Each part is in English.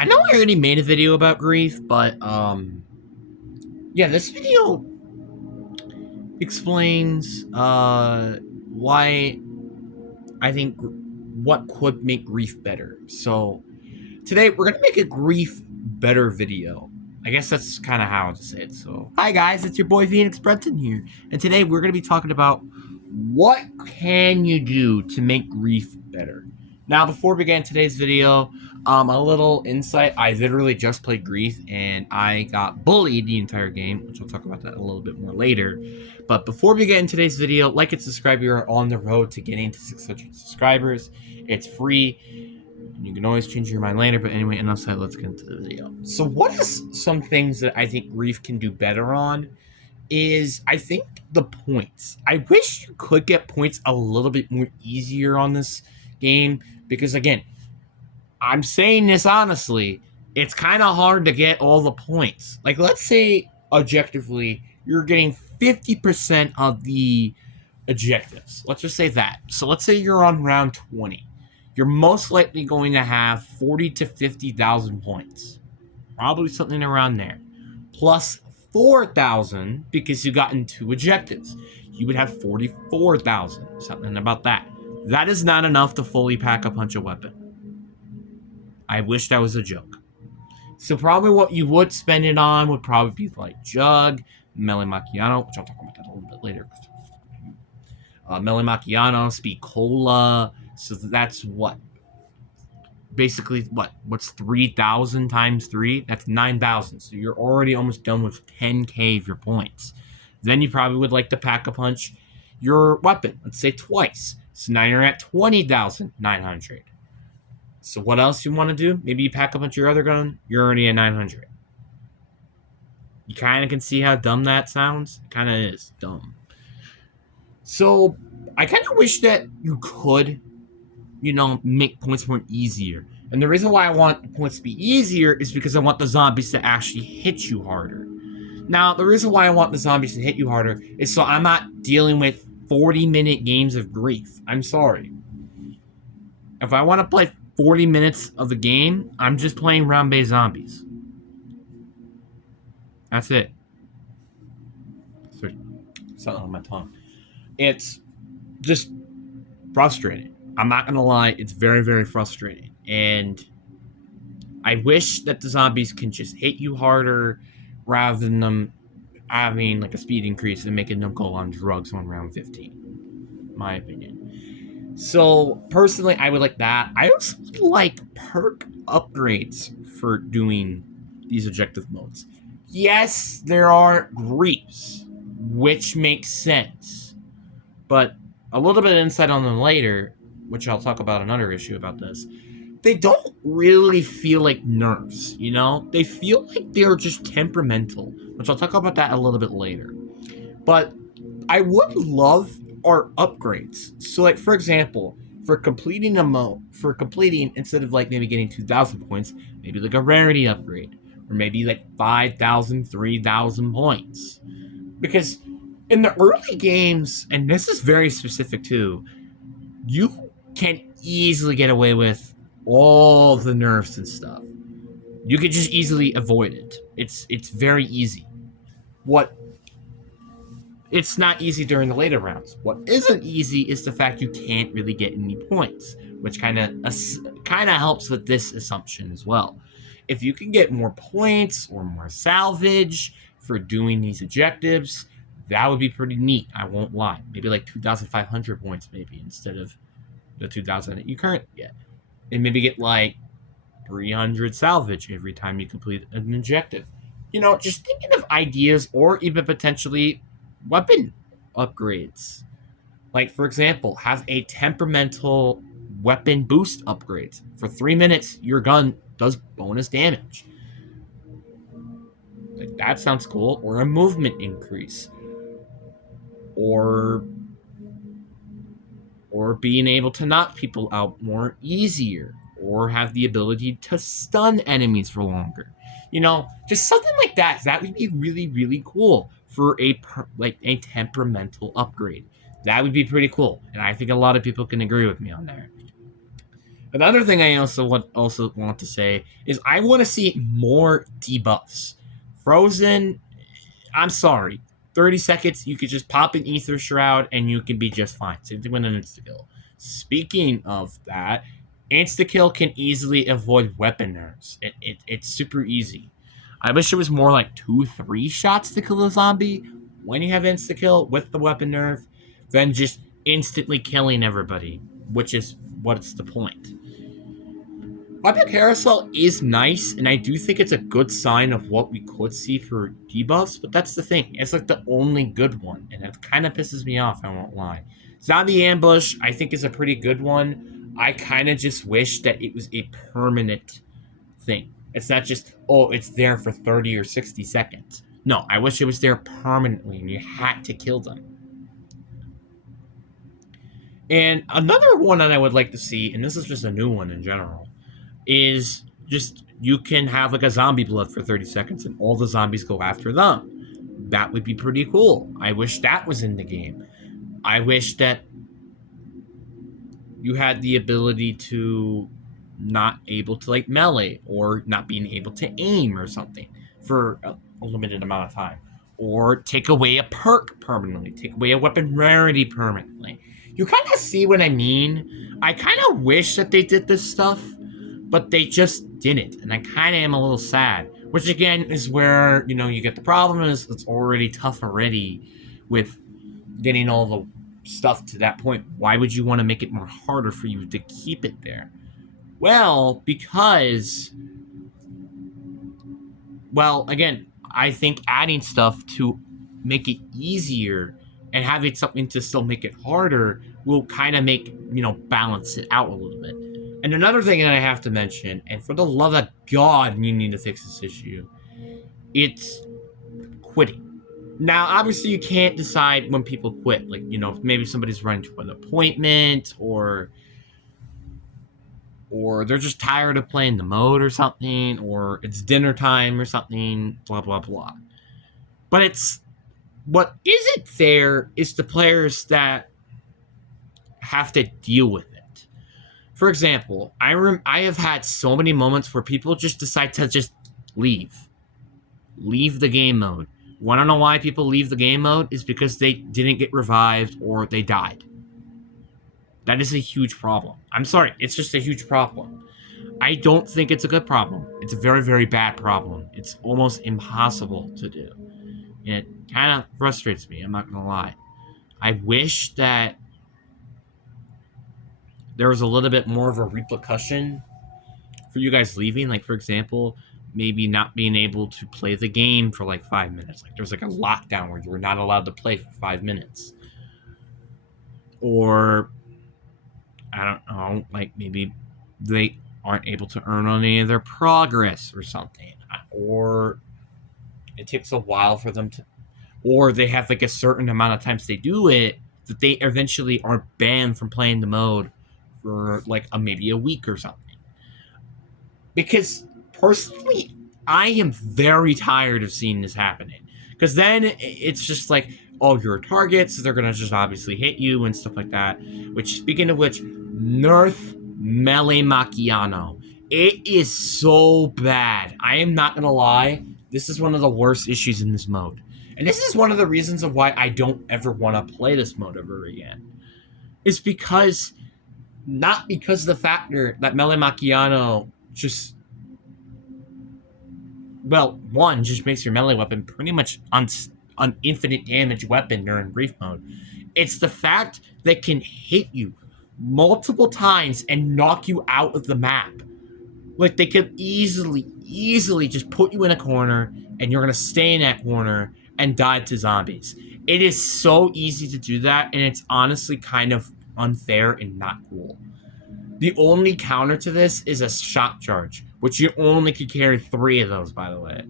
I know I already made a video about grief, but yeah, this video explains why I think what could make grief better. So today we're gonna make a grief better video. I guess that's kind of how to say it. So hi guys, it's your boy Phoenix Brenton here, and today we're gonna be talking about what can you do to make grief better. Now, before we get into today's video, a little insight. I literally just played Grief and I got bullied the entire game, which we'll talk about that a little bit more later. But before we get into today's video, like and subscribe. You are on the road to getting to 600 subscribers. It's free. And you can always change your mind later. But anyway, enough said, let's get into the video. So what is some things that I think Grief can do better on is I think the points. I wish you could get points a little bit more easier on this game because, again, I'm saying this honestly, it's kind of hard to get all the points. Like, let's say objectively, you're getting 50% of the objectives. Let's just say that. So let's say you're on round 20. You're most likely going to have 40 to 50,000 points. Probably something around there. Plus 4,000 because you got into objectives. You would have 44,000. Something about that. That is not enough to fully pack a punch a weapon. I wish that was a joke. So probably what you would spend it on would probably be like Jug, Mele Macchiato, which I'll talk about that a little bit later. Mele Macchiato, Speed Cola. So that's what? Basically, what's 3,000 times 3? That's 9,000. So you're already almost done with 10k of your points. Then you probably would like to pack a punch your weapon, let's say twice. So now you're at 20,900. So what else you want to do? Maybe you pack a punch your other gun, you're already at 900. You kind of can see how dumb that sounds? It kind of is dumb. So I kind of wish that you could, make points more easier. And the reason why I want the points to be easier is because I want the zombies to actually hit you harder. Now, the reason why I want the zombies to hit you harder is so I'm not dealing with 40-minute games of Grief. I'm sorry. If I want to play 40 minutes of the game, I'm just playing round-based zombies. That's it. Sorry, something on my tongue. It's just frustrating. I'm not gonna lie, it's very, very frustrating. And I wish that the zombies can just hit you harder rather than them having like a speed increase and making them go on drugs on round 15. My opinion. So personally, I would like that. I also would like perk upgrades for doing these objective modes. Yes, there are griefs, which makes sense. But a little bit of insight on them later, which I'll talk about another issue about this. They don't really feel like nerfs, They feel like they're just temperamental, which I'll talk about that a little bit later. But I would love our upgrades. So, like, for example, for completing instead of like maybe getting 2,000 points, maybe like a rarity upgrade, or maybe like 5,000, 3,000 points. Because in the early games, and this is very specific too, you can easily get away with all the nerfs and stuff. You could just easily avoid it. It's very easy. It's not easy during the later rounds. What isn't easy is the fact you can't really get any points, which kind of helps with this assumption as well. If you can get more points or more salvage for doing these objectives, that would be pretty neat. I won't lie. Maybe like 2,500 points, maybe instead of the 2,000 that you currently get, and maybe get like 300 salvage every time you complete an objective. Just thinking of ideas, or even potentially weapon upgrades. Like, for example, have a temperamental weapon boost upgrade. For 3 minutes, your gun does bonus damage. Like, that sounds cool. Or a movement increase. Or being able to knock people out more easier. Or have the ability to stun enemies for longer. Just something like that. That would be really, really cool for a temperamental upgrade. That would be pretty cool. And I think a lot of people can agree with me on there. Another thing I also want to say is I want to see more debuffs. Frozen, I'm sorry. 30 seconds, you could just pop an Ether Shroud and you can be just fine. Same thing with an insta-kill. Speaking of that, insta-kill can easily avoid weapon nerfs. It's super easy. I wish it was more like 2-3 shots to kill a zombie when you have insta-kill with the weapon nerf than just instantly killing everybody, which is what's the point. Weapon Carousel is nice, and I do think it's a good sign of what we could see for debuffs, but that's the thing. It's like the only good one, and it kind of pisses me off, I won't lie. Zombie Ambush, I think, is a pretty good one. I kind of just wish that it was a permanent thing. It's not just, oh, it's there for 30 or 60 seconds. No, I wish it was there permanently, and you had to kill them. And another one that I would like to see, and this is just a new one in general, is just you can have like a zombie blood for 30 seconds and all the zombies go after them. That would be pretty cool. I wish that was in the game. I wish that you had the ability to not able to like melee or not being able to aim or something for a limited amount of time. Or take away a perk permanently, take away a weapon rarity permanently. You kind of see what I mean. I kind of wish that they did this stuff, but they just didn't, and I kind of am a little sad. Which again is where you get the problem is it's already tough already with getting all the stuff to that point. Why would you want to make it more harder for you to keep it there? Well, because, again, I think adding stuff to make it easier and having something to still make it harder will kind of make, balance it out a little bit. And another thing that I have to mention, and for the love of God, you need to fix this issue, it's quitting. Now, obviously, you can't decide when people quit. Like, maybe somebody's running to an appointment, or they're just tired of playing the mode or something, or it's dinner time or something, blah, blah, blah. But what isn't fair is the players that have to deal with it. For example, I have had so many moments where people just decide to just leave the game mode. Want to know why people leave the game mode? Is because they didn't get revived or they died. That is a huge problem. I'm sorry, it's just a huge problem. I don't think it's a good problem. It's a very, very bad problem. It's almost impossible to do. And it kind of frustrates me, I'm not going to lie. I wish that there was a little bit more of a repercussion for you guys leaving. Like, for example, maybe not being able to play the game for like 5 minutes. Like, there's like a lockdown where you were not allowed to play for 5 minutes. Or, I don't know, like maybe they aren't able to earn any of their progress or something. Or it takes a while for them to, or they have like a certain amount of times they do it that they eventually are banned from playing the mode for like maybe a week or something. Because personally, I am very tired of seeing this happening. Because then it's just like, oh, you're a target, so they're going to just obviously hit you and stuff like that. Which, speaking of which, nerf Melee Macchiano. It is so bad. I am not going to lie. This is one of the worst issues in this mode. And this is one of the reasons of why I don't ever want to play this mode ever again. It's because, not because of the factor that Melee Macchiano just, one, just makes your melee weapon pretty much an infinite damage weapon during brief mode. It's the fact that it can hit you multiple times and knock you out of the map. Like, they could easily just put you in a corner, and you're going to stay in that corner and die to zombies. It is so easy to do that, and it's honestly kind of unfair and not cool. The only counter to this is a shock charge, which you only can carry 3 of those, by the way.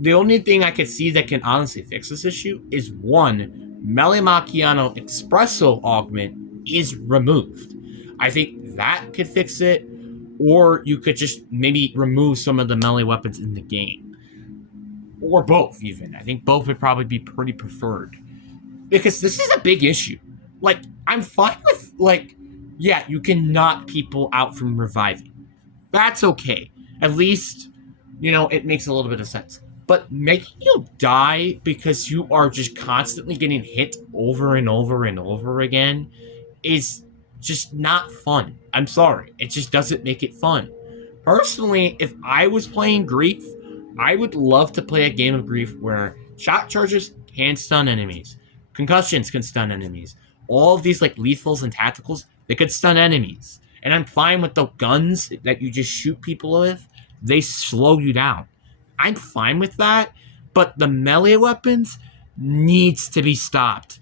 The only thing I could see that can honestly fix this issue is, 1, Melee Macchiano Espresso Augment is removed. I think that could fix it, or you could just maybe remove some of the melee weapons in the game. Or both, even. I think both would probably be pretty preferred. Because this is a big issue. Like, I'm fine with, like, Yeah, you can knock people out from reviving. That's okay. At least, it makes a little bit of sense. But making you die because you are just constantly getting hit over and over and over again is just not fun. I'm sorry. It just doesn't make it fun. Personally, if I was playing Grief, I would love to play a game of Grief where shock charges can stun enemies, concussions can stun enemies, all of these like lethals and tacticals, they could stun enemies. And I'm fine with the guns that you just shoot people with, they slow you down. I'm fine with that, but the melee weapons needs to be stopped.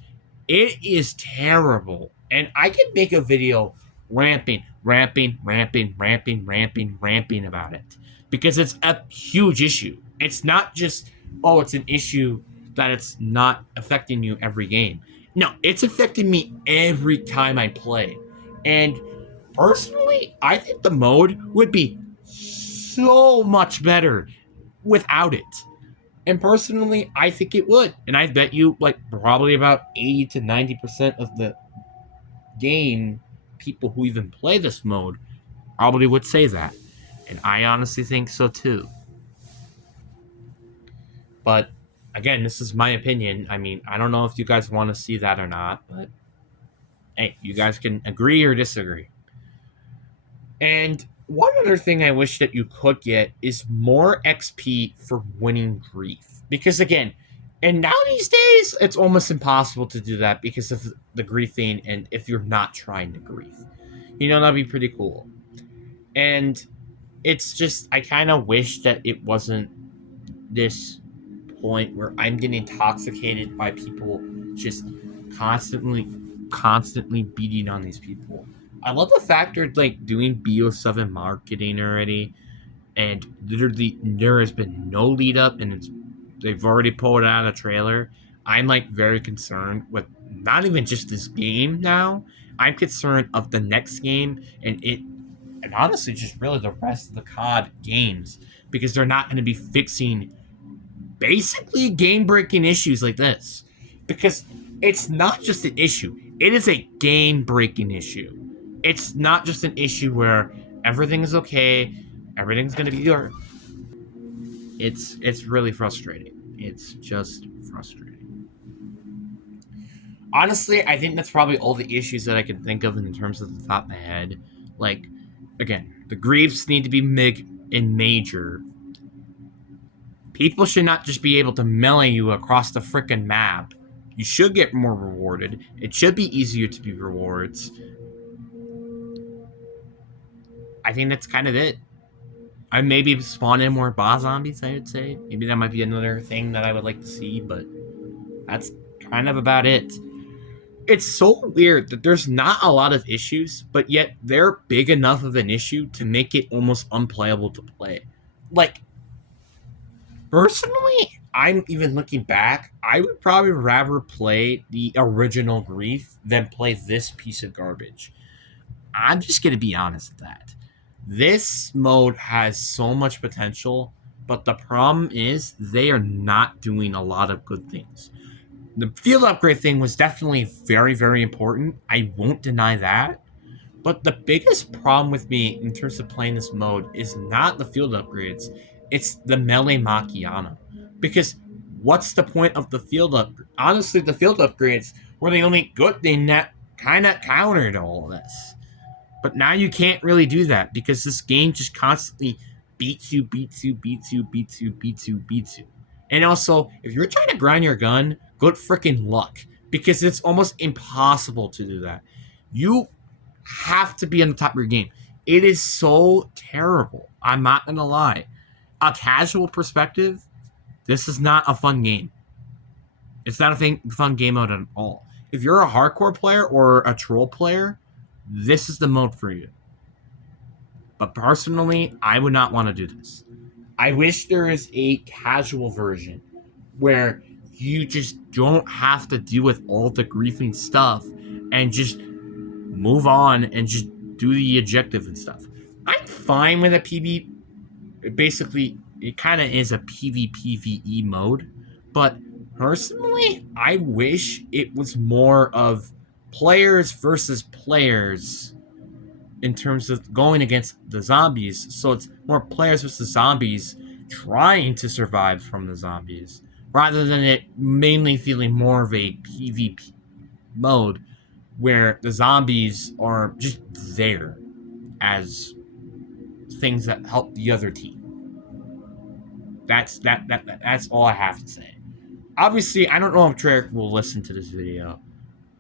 It is terrible. And I could make a video ramping about it. Because it's a huge issue. It's not just, oh, it's an issue that it's not affecting you every game. No, it's affecting me every time I play. And personally, I think the mode would be so much better without it. And personally, I think it would. And I bet you, like, probably about 80 to 90% of the game people who even play this mode probably would say that. And I honestly think so too. But again, this is my opinion. I mean, I don't know if you guys want to see that or not, but hey, you guys can agree or disagree. And one other thing I wish that you could get is more XP for winning Grief. Because again, and now these days, it's almost impossible to do that because of the griefing and if you're not trying to grief. That'd be pretty cool. And it's just, I kind of wish that it wasn't this point where I'm getting intoxicated by people just constantly beating on these people. I love the fact they're like doing BO7 marketing already, and literally there has been no lead up, and they've already pulled out a trailer. I'm like very concerned with not even just this game now. I'm concerned of the next game and honestly just really the rest of the COD games because they're not going to be fixing basically game breaking issues like this. Because it's not just an issue, it is a game breaking issue. It's not just an issue where everything is okay, everything's going to be good. It's really frustrating. It's just frustrating. Honestly, I think that's probably all the issues that I can think of in terms of the top of my head. Like, again, the griefs need to be major. People should not just be able to melee you across the frickin' map. You should get more rewarded. It should be easier to be rewards. I think that's kind of it. I maybe spawn in more boss zombies, I would say. Maybe that might be another thing that I would like to see, but that's kind of about it. It's so weird that there's not a lot of issues, but yet they're big enough of an issue to make it almost unplayable to play. Like, personally, I'm even looking back, I would probably rather play the original Grief than play this piece of garbage. I'm just going to be honest with that. This mode has so much potential, but the problem is they are not doing a lot of good things. The field upgrade thing was definitely very, very important. I won't deny that. But the biggest problem with me in terms of playing this mode is not the field upgrades, it's the melee Macchiano. Because what's the point of the field upgrade? Honestly, the field upgrades were the only good thing that kind of countered all of this. But now you can't really do that because this game just constantly beats you. And also, if you're trying to grind your gun, good freaking luck because it's almost impossible to do that. You have to be on the top of your game. It is so terrible. I'm not going to lie. A casual perspective, this is not a fun game. It's not a fun game mode at all. If you're a hardcore player or a troll player, this is the mode for you. But personally, I would not want to do this. I wish there is a casual version where you just don't have to deal with all the griefing stuff and just move on and just do the objective and stuff. I'm fine with a PvP. Basically, it kind of is a PvPvE mode, but personally, I wish it was more of players versus players in terms of going against the zombies. So it's more players versus zombies trying to survive from the zombies, rather than it mainly feeling more of a PvP mode where the zombies are just there as things that help the other team. That's all I have to say. Obviously, I don't know if Treyarch will listen to this video,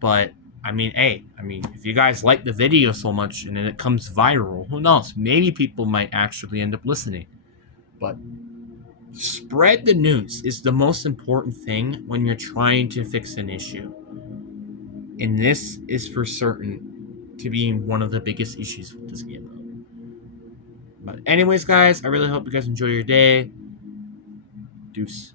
but I mean, hey, if you guys like the video so much and then it comes viral, who knows? Maybe people might actually end up listening. But spread the news is the most important thing when you're trying to fix an issue. And this is for certain to be one of the biggest issues with this game mode. But anyways, guys, I really hope you guys enjoy your day. Deuce.